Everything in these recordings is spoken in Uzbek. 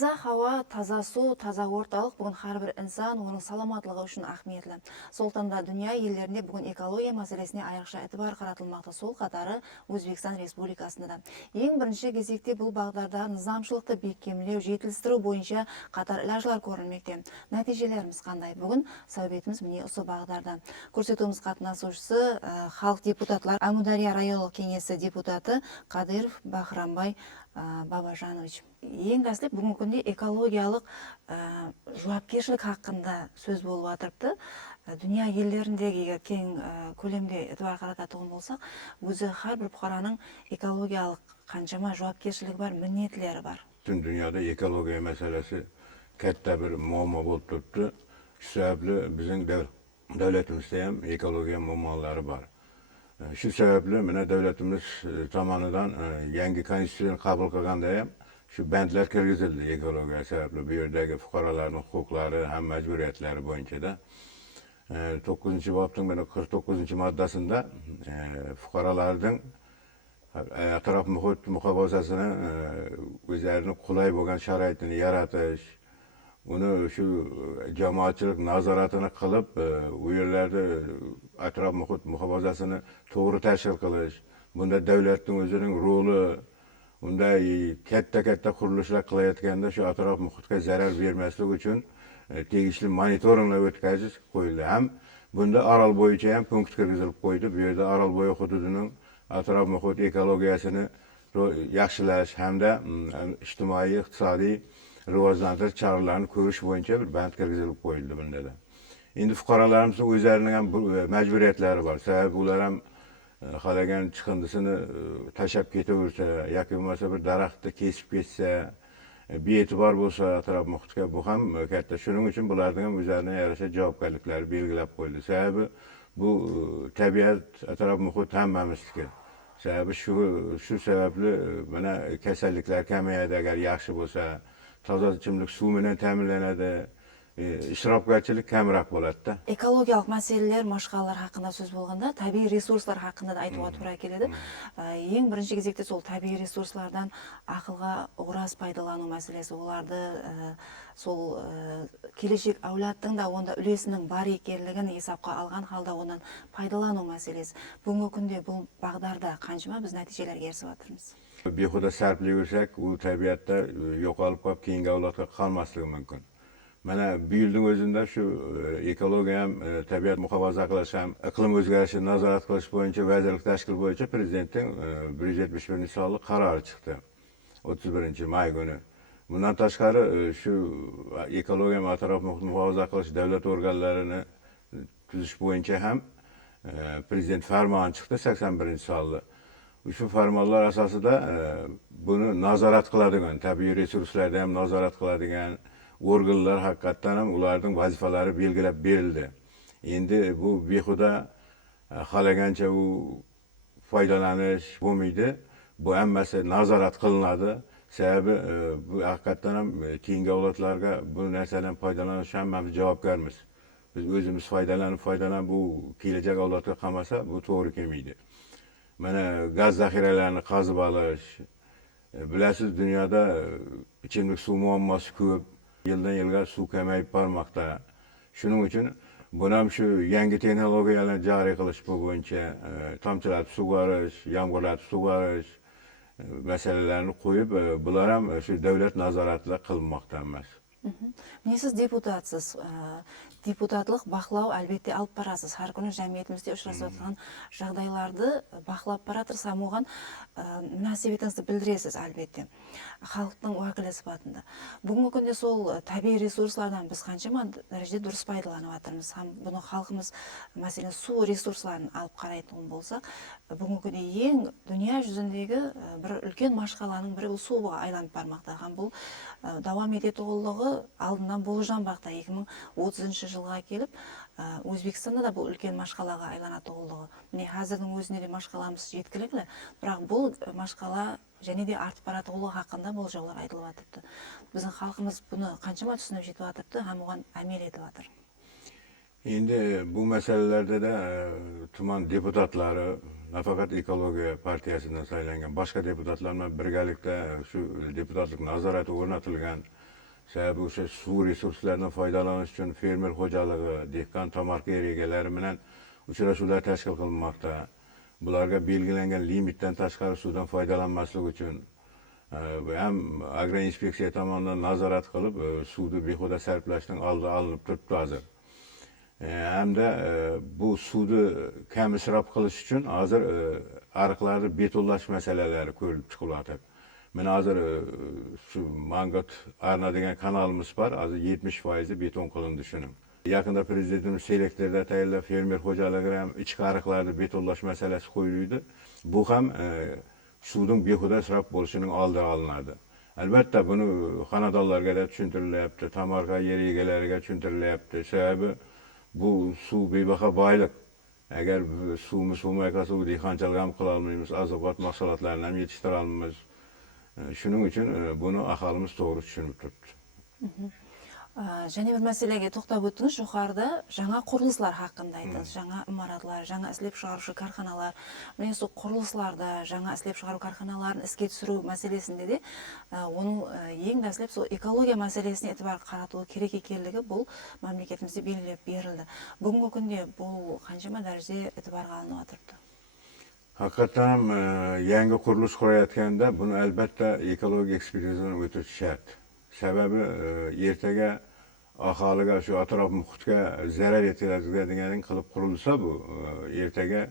таза хауа таза су таза орталық бүгін һәрбір инсан оның саламатлығы үшін ахметлі. сол таңда дүния елерінде бүгін экология мәселесіне айрықша этібар қаратылмақты сол қатары өзбекстан республикасында да ең бірінші кезекте бұл бағдарда нызамшылықты бекемлеу жетілістіру бойынша қатар ләжлар көрілмекте нәтижелеріміз қандай бүгін сәубетіміз міне осы бағдарда көрсетуіміз қатынасушысы халық депутатлар әмудария райондық кеңесі депутаты қадыров бахрамбай бабажанович ең басты бүгінгі күнде экологиялық ә, жауапкершілік хақында сөз екен, болса, бұр қанчыма, қанчыма, бар, бар. болып жатырды дүния елдеріндегі егер кең ә, көлемде этбар қарататын болсақ өзі әрбір бұқараның экологиялық қаншама жауапкершілігі бар міндеттері бар бүтін дүнияда экология мәселесі кәтті бір момо болып тұрды шу біздің дәулетімізде ем, экология момолары бар шу себепті міне дәулетіміз заманыдан ә, қабыл қылғанда shu bandlar kirgizildi ekologiya sababli bu yerdagi fuqarolarni huquqlari ham majburiyatlari bo'yichada to'qqizinchi e, bobning mana qirq to'qqizinchi moddasida e, fuqarolarning atrof muhit muhofazasini o'zlarini e, qulay bo'lgan sharoitini yaratish uni shu jamoatchilik nazoratini qilib e, u yerlarni atrof muhit muhofazasini to'g'ri tashkil qilish bunda davlatning o'zining roli unda e, katta katta qurilishlar qilayotganda shu atrof muhitga zarar bermaslik uchun e, tegishli monitoringlar o'tkazish qo'yildi ham bunda aral orol bo'yicha ham punkt kirgizilib qo'ydi bu yerda orol bo'yi hududining atrof muhit ekologiyasini yaxshilash hamda ijtimoiy iqtisodiy rivojlantirish choralarini ko'rish bo'yicha bir band kirgizilib qo'yildi bundada endi fuqarolarimizni o'zlarini ham majburiyatlari bor sababi ular ham xohlagan chiqindisini tashlab ketaversa yoki bo'lmasa bir daraxtni kesib ketsa bee'tibor bo'lsa atrof muhitga bu ham katta shuning uchun bularni ham o'zlarini yarasha javobgarliklari belgilab qo'yildi sababi bu tabiat atrof muhit hammamizniki sababi shu shu sababli mana kasalliklar kamayadi agar yaxshi bo'lsa toza ichimlik suvi bilan ta'minlanadi жоопкерчилик кәмирак болот да Экологиялық мәселелер башкалар хақында сөз болғанда, табий ресурслар хақында да айтуға туура келеді. Ә, ең бірінші кезекте сол табиғи ресурслардан ақылға ұрас пайдалану мәселесі оларды сол ә, келешек аулаттың да онда үлесінің бар экенлигин есапқа алған халда ондон пайдалану мәселесі бүгінгі күнде бұл бағдарда канчама біз нәтижелерге эрисип атырбыз бейхуда сарплей берсек у табиятта қалып калып кийинки аулаатка mana bu yilning o'zida shu ekologiya ham tabiat muhofaza qilish ham iqlim o'zgarishini nazorat qilish bo'yicha vazirlik tashkil bo'yicha prezidentning bir yuz yetmish qarori chiqdi o'ttiz may kuni bundan tashqari shu ekologiya atrof muhitni muhofaza qilish davlat organlarini tuzish bo'yicha ham prezident farmoni chiqdi 81 birinchi sonli ushbu farmonlar asosida buni nazorat qiladigan tabiiy resurslarni ham nazorat qiladigan organlar hakikaten onların vazifeleri bilgiler bildi. Şimdi bu bir huda halegençe bu faydalanış bu muydu? Bu en mesele nazarat kılınadı. Sebebi bu hakikaten hem kinge olatlarga bu nesilen faydalanış hem hem cevap vermez. Biz özümüz faydalanıp faydalan bu kilecek olatı kamasa bu doğru kemiydi. Mene gaz zahirelerini kazıp alış, e, bilesiz dünyada içimlik su muamması köp, yildan yilga suv kamayib bormoqda shuning uchun buni ham shu yangi texnologiyalarni joriy qilish bo'yicha tomchilatib sug'orish yomg'irlatib sug'orish masalalarni qo'yib bular ham shu davlat nazoratida qilinmoqda hammasi men siz deputatsiz депутатлық бақылау әлбетте алып барасыз әр күні жәмиетімізде ұшырасып жағдайларды бақылап бара тұрсам оған ә, білдіресіз әлбетте халықтың уәкілі сипатында бүгінгі күнде сол ә, табиғи ресурслардан біз қаншама дәрежеде дұрыс пайдаланып жатырмыз һәм бұны халқымыз мәселен су ресурсларын алып қарайтын болсақ бүгінгі күнде ең дүния жүзіндегі бір үлкен машқаланың бірі су айланып бармақта бұл ә, дауам ететұғылығы алдынан болжанбақта екі мың отызыншы жылға келіп өзбекстанда да бұл үлкен машқалаға айланады ұғылығы міне қазірдің өзінде де машқаламыз жеткілікті бірақ бұл машқала және де артып барады ұлы хақында болжаулар айтылып жатыпты біздің халқымыз бұны қаншама түсініп жетіп жатыпты һәм оған әмел етіп жатыр енді бұл мәселелерде де тұман депутатлары нафақат экология партиясынан сайланған басқа депутатлармен біргелікте шу депутаттық назарат орнатылған Sebebi şu, şey, şey, su resurslarına faydalanış için fermer hocalığı, dekkan tamarki erigelerinden uçura sular təşkil kılmaqda. Bunlarla bilgilengen limitten taşkarı sudan faydalanmasılık için ıı, hem kılıp, ıı, aldı, alınıp, e, hem agro inspeksiye tamamen nazarat kılıp e, sudu bir kuda serpilaştın aldı alınıp tuttu hazır. hem de ıı, bu sudu kəmisrap kılış için hazır e, ıı, arıqlarda betullaş meseleleri kürülüp çıkılatıp. Мен азыр ушу маңгыт арна деген каналыбыз бар азыр жетимиш пайызы бетон колун түшүнүм жакында президентибиз селектерди даярдап фермер кожолугу ички арыкларды бетондош маселеси коюлду бул хам суудун бекуда ысырап болушунун алды алынады албетте буну ханадандарга да түшүндүрүлүптү тамарга жер эгелериге түшүндүрүлүптү себеби бул суу бейбаха байлык агер суубуз болмай калса дыйканчылык кыла алмайбыз азык оокат максулаттарын жетиштире алмайбыз шуның үшін бұны ахалыбыз туура түшүнүп турат Және бір мәселеге токтоп өттүңүз жукарыда жаңа курулуслар хакында жаңа жаңы имараттар жаңы ислеп чыгаруучу карханалар мен ушул курулушуларда жаңа ислеп шығару карханаларын іске түсіру мәселесінде де Оның ең дастлеп ушул экология мәселесіне этибар каратуу керек экендиги бұл мамлекетибизде белгилеп берілді. Бүгінгі күнде бұл канчама дарежеде этибарга алынып haqiqatdan ham e, yangi qurilish qurayotganda buni albatta ekologik ekspertizadan o'tish shart sababi ertaga aholiga shu atrof muhitga zarar yetkazadigan qilib qurilsa bu ertaga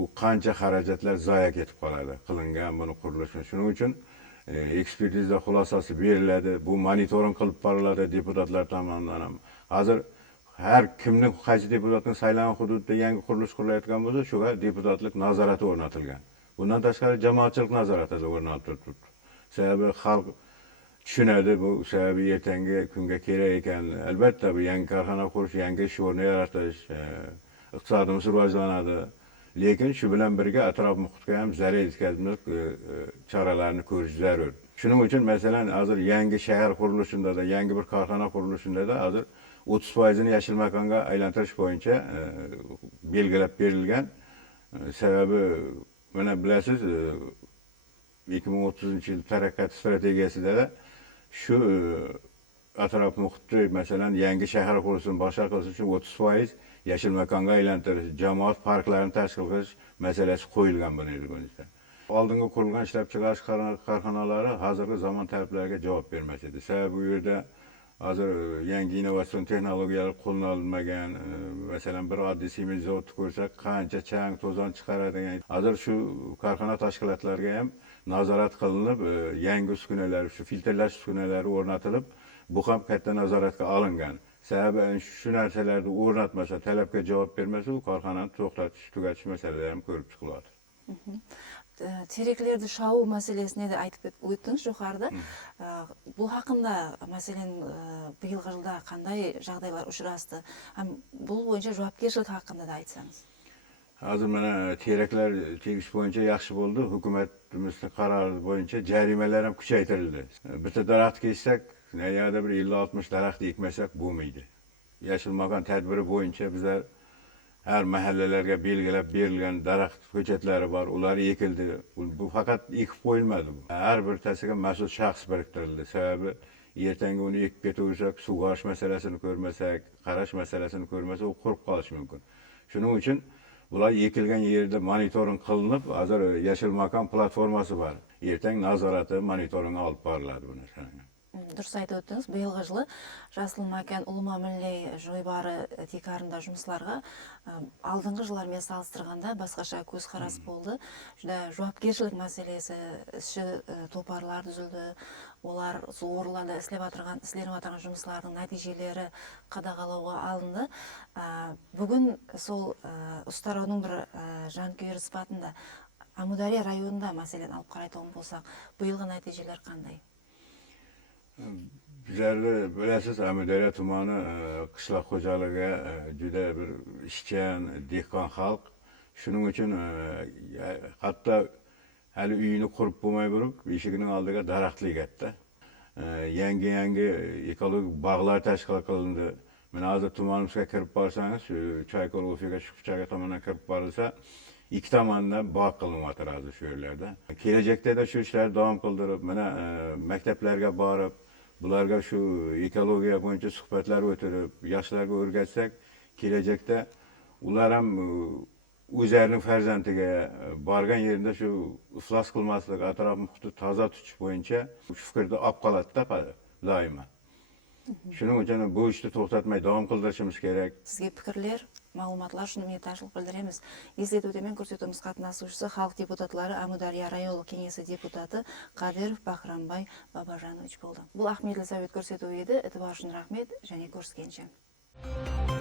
u qancha xarajatlar zoya ketib qoladi qilingan buni qurilishi shuning uchun e, ekspertiza xulosasi beriladi bu monitoring qilib boriladi deputatlar tomonidan ham hozir hər kimin xəci deputatın saylanan hududda de, yeni quruluş qurulayotgan bolsa shuga deputatlik nazorati o'rnatilgan bundan tashqari jamoatchilik nazorati o'rnatilibdi sababi xalq tushunadi bu sababi ertangi kunga kerak ekan albatta bu yangi korxona qurish yangi ish o'rni yaratish iqtisodimiz rivojlanadi lekin shu bilan birga atrof muhitga ham zarar yetkazmaslik choralarni ko'rish zarur shuning uchun masalan hozir yangi shahar qurilishida yangi bir korxona qurilishida hozir 30 foizini yashil makonga aylantirish bo'yicha belgilab berilgan sababi mana bilasiz ikki ming o'ttizinchi yil taraqqiyot strategiyasida shu atrof muhitni masalan yangi shahar qurilsin boshqa qilish uchun o'ttiz foiz yashil makonga aylantirish jamoat parklarini tashkil qilish masalasi qo'yilgan buni bunia oldingi qurilgan ishlab chiqarish korxonalari qar hozirgi zamon talablariga javob bermas edi sababi u yerda hozir yangi innovatsion texnologiyalar qo'llanilmagan masalan bir oddiy semizavodni ko'rsak qancha chang to'zon chiqaradigan hozir shu korxona tashkilotlariga ham nazorat qilinib yangi uskunalar shu filtrlash uskunalari o'rnatilib bu ham katta nazoratga olingan sababi shu narsalarni o'rnatmasa talabga javob bermasa u korxonani to'xtatish tugatish masalalari ham ko'rib chiqiladi тереклерді шауу мәселесіне де айтып өттіңіз жоғарыда бұл хақында мәселен ә, жылда қандай жағдайлар ұшырасты әм, бұл бойынша жауапкершілік хақында да айтсаңыз қазір міне тереклер тегіс бойынша жақсы болды үкіметіміздің қарары бойынша жәрімелер күшейтілді бітті дарақты кессек неяда бір елу дарақты екмесек болмайды яшылмаған тәдбірі бойынша біздер her mahallelerde belgilab berilgan daraxt ko'chatlari bor ular ekildi bu faqat ekib qo'yilmadi har birtasiga mas'ul shaxs biriktirildi sababi ertangi uni ekib ketaversak suv olish masalasini ko'rmasak qarash masalasini ko'rmasak u qurib qolishi mumkin shuning uchun bular ekilgan yerda monitoring qilinib hozir yashil makon platformasi bor ertang nazorati monitoring olib boriladi bu narsani дұрыс айтып өттіңіз биылғы жылы жасыл мәкен ұлы мәміле жойбары ә, текарында жұмысларға ә, алдыңғы жылармен салыстырғанда басқаша көзқарас болды жда жауапкершілік мәселесі іші ә, топарлар түзілді олар сол орларда істеп жатырған істеліп жатырған жұмыстардың нәтижелері қадағалауға алынды ә, бүгін сол ә, бір ә, жанкүйер сыпатында амудария районында мәселен алып қарайтын болсақ биылғы нәтижелер қандай bizlarni bilasiz amudaryo tumani qishloq xo'jaligi juda bir ishchan dehqon xalq shuning uchun hatto hali uyini qurib bo'lmay turib eshigini oldiga daraxtli ekanda yangi yangi ekologik bog'lar tashkil qilindi mana hozir tumanimizga kirib borsangiz chaykor ufiga shuchaga tomondan kirib borilsa ikki tomondan bog' qilinyapti hozir shu yerlarda kelajakda da shu ishlarni davom qildirib mana maktablarga borib bularga shu ekologiya bo'yicha suhbatlar o'tirib yoshlarga o'rgatsak kelajakda ular ham o'zlarini farzandiga borgan yerida shu iflos qilmaslik atrof muhitni toza tutish bo'yicha shu fikrni olib qoladida doimo шұның жаңа бұл істі тоқтатмай дауам қылдырышымыз керек сізге пікірлер мағлұматлар үшін миннетдаршылық білдіреміз ислетуде мен көрсетуіміз қатынасушысы халық депутатлары амудария районлық кеңесі депутаты қадыров бахрамбай бабажанович болды бұл ақмеділ совет көрсетуі еді этбар үшін рахмет және көріскенше